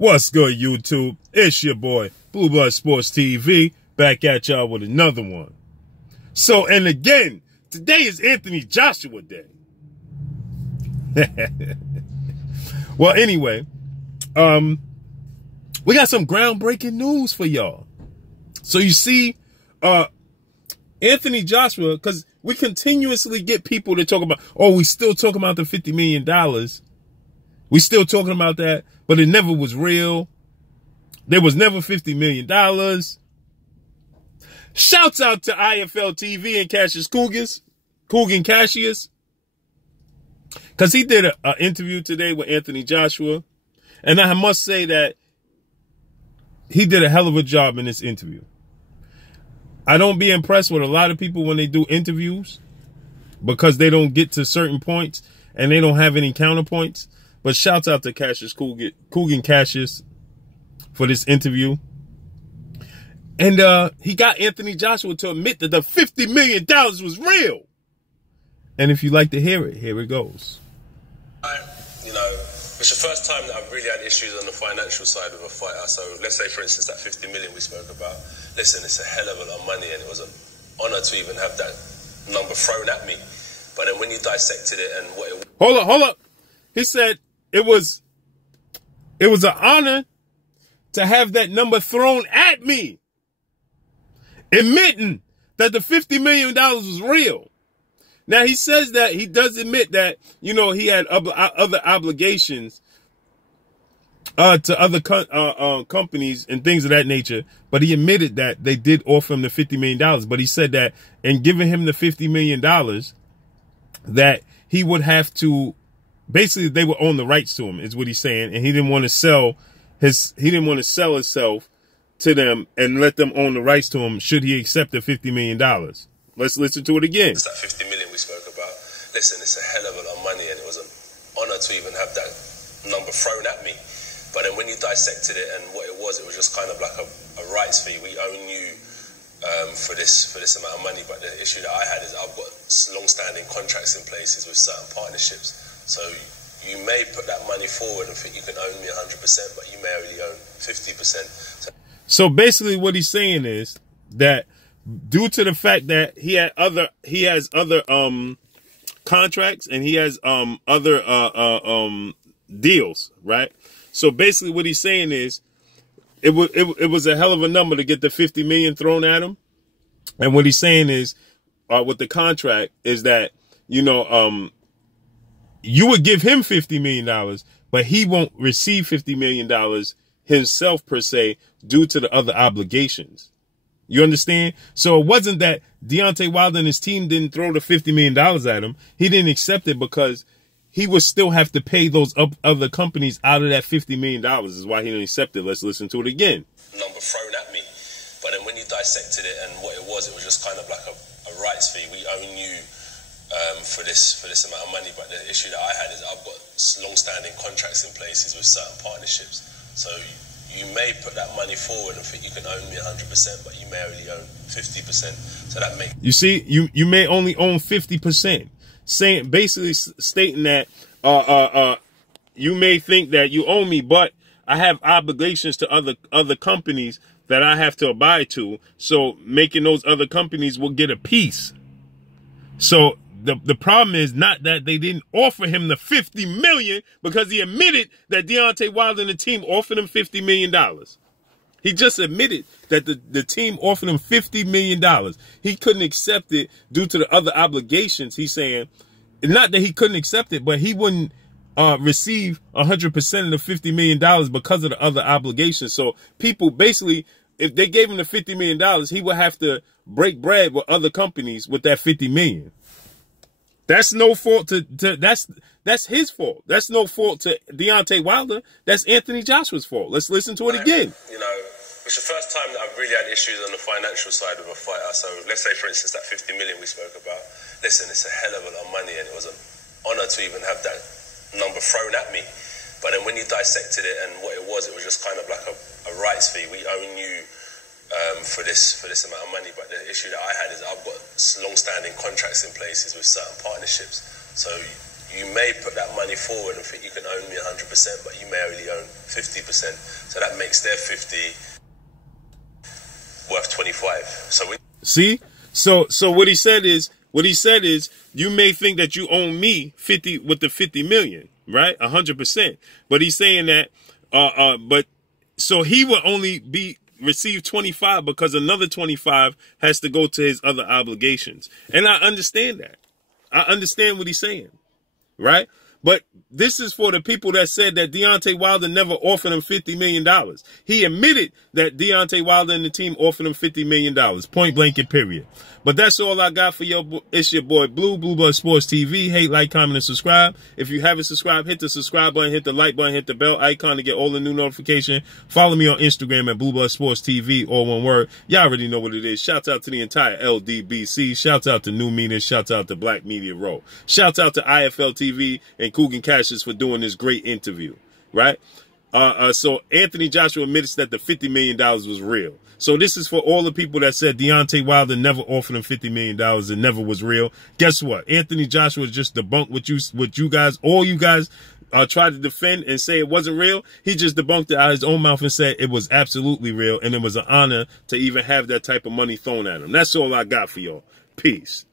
What's good, YouTube? It's your boy, Blue Blood Sports TV, back at y'all with another one. So, and again, today is Anthony Joshua Day. Well, anyway, we got some groundbreaking news for y'all. So you see, Anthony Joshua, because we continuously get people to talk about, oh, we still talking about the $50 million. We still talking about that, but it never was real. There was never $50 million. Shouts out to IFLTV and Cassius Coogan Cassius. Because he did an interview today with Anthony Joshua. And I must say that he did a hell of a job in this interview. I don't be impressed with a lot of people when they do interviews because they don't get to certain points and they don't have any counterpoints. But shouts out to Cassius Coogan Cassius for this interview. And he got Anthony Joshua to admit that the $50 million was real. And if you like to hear it, here it goes. You know, it's the first time that I've really had issues on the financial side of a fighter. So let's say, for instance, that 50 million we spoke about. Listen, it's a hell of a lot of money, and it was an honor to even have that number thrown at me. But then when you dissected it and what it... Hold up. He said it was an honor to have that number thrown at me. Admitting that the $50 million was real. Now, he says that he does admit that, you know, he had other obligations to other companies and things of that nature. But he admitted that they did offer him the $50 million. But he said that in giving him the $50 million, that he would have to, basically they would own the rights to him, is what he's saying. And he didn't want to sell himself to them and let them own the rights to him should he accept the $50 million. Let's listen to it again. It's that 50 million we spoke about. Listen, it's a hell of a lot of money, and it was an honor to even have that number thrown at me. But then when you dissected it and what it was just kind of like a rights fee. We own you for this amount of money. But the issue that I had is I've got long-standing contracts in places with certain partnerships. So you may put that money forward and think you can own me 100%, but you may only own 50%. So basically what he's saying is that due to the fact that he has other contracts and he has other deals, right? So basically what he's saying is it was a hell of a number to get the 50 million thrown at him. And what he's saying is with the contract is that, you know, you would give him $50 million, but he won't receive $50 million himself per se due to the other obligations. You understand? So it wasn't that Deontay Wilder and his team didn't throw the $50 million at him. He didn't accept it because he would still have to pay those other companies out of that $50 million is why he didn't accept it. Let's listen to it again. Number thrown at me. But then when you dissected it and what it was just kind of like a rights fee. We own you for this amount of money. But the issue that I had is I've got long-standing contracts in places with certain partnerships. So you may put that money forward and think you can own me 100%, but you may only own 50%. So that makes... You see, you may only own 50%. Basically stating that you may think that you owe me, but I have obligations to other companies that I have to abide to. So making those other companies will get a piece. So the problem is not that they didn't offer him the $50 million because he admitted that Deontay Wilder and the team offered him $50 million. He just admitted that the team offered him $50 million. He couldn't accept it due to the other obligations. He's saying, not that he couldn't accept it, but he wouldn't receive 100% of the $50 million because of the other obligations. So people basically, if they gave him the $50 million, he would have to break bread with other companies with that $50 million. That's no fault that's his fault. That's no fault to Deontay Wilder. That's Anthony Joshua's fault. Let's listen to it again. You know, it's the first time that I've really had issues on the financial side of a fighter. So let's say, for instance, that 50 million we spoke about. Listen, it's a hell of a lot of money, and it was an honor to even have that number thrown at me. But then when you dissected it and what it was just kind of like a rights fee. We own you for this amount of money. But the issue that I had is I've got long-standing contracts in places with certain partnerships. So you may put that money forward and think you can own me 100%, but you may only own 50%. So that makes their 50 worth 25. So we see. So what he said is you may think that you own me 50 with the 50 million, right? 100%. But he's saying that but so he will only receive 25 because another 25 has to go to his other obligations. And I understand that. I understand what he's saying, right? But this is for the people that said that Deontay Wilder never offered him $50 million. He admitted that Deontay Wilder and the team offered him $50 million, point blank and period. But that's all I got for you. It's your boy Blue, Blue Blood Sports TV. Hate, like, comment, and subscribe. If you haven't subscribed, hit the subscribe button, hit the like button, hit the bell icon to get all the new notifications. Follow me on Instagram at Blue Blood Sports TV, all one word. Y'all already know what it is. Shouts out to the entire LDBC. Shouts out to New Media. Shouts out to Black Media Row. Shouts out to IFLTV and Coogan Cassius for doing this great interview, right? So Anthony Joshua admits that the $50 million was real. So this is for all the people that said Deontay Wilder never offered him $50 million and never was real. Guess what? Anthony Joshua just debunked what you guys, all you guys tried to defend and say it wasn't real. He just debunked it out of his own mouth and said it was absolutely real. And it was an honor to even have that type of money thrown at him. That's all I got for y'all. Peace.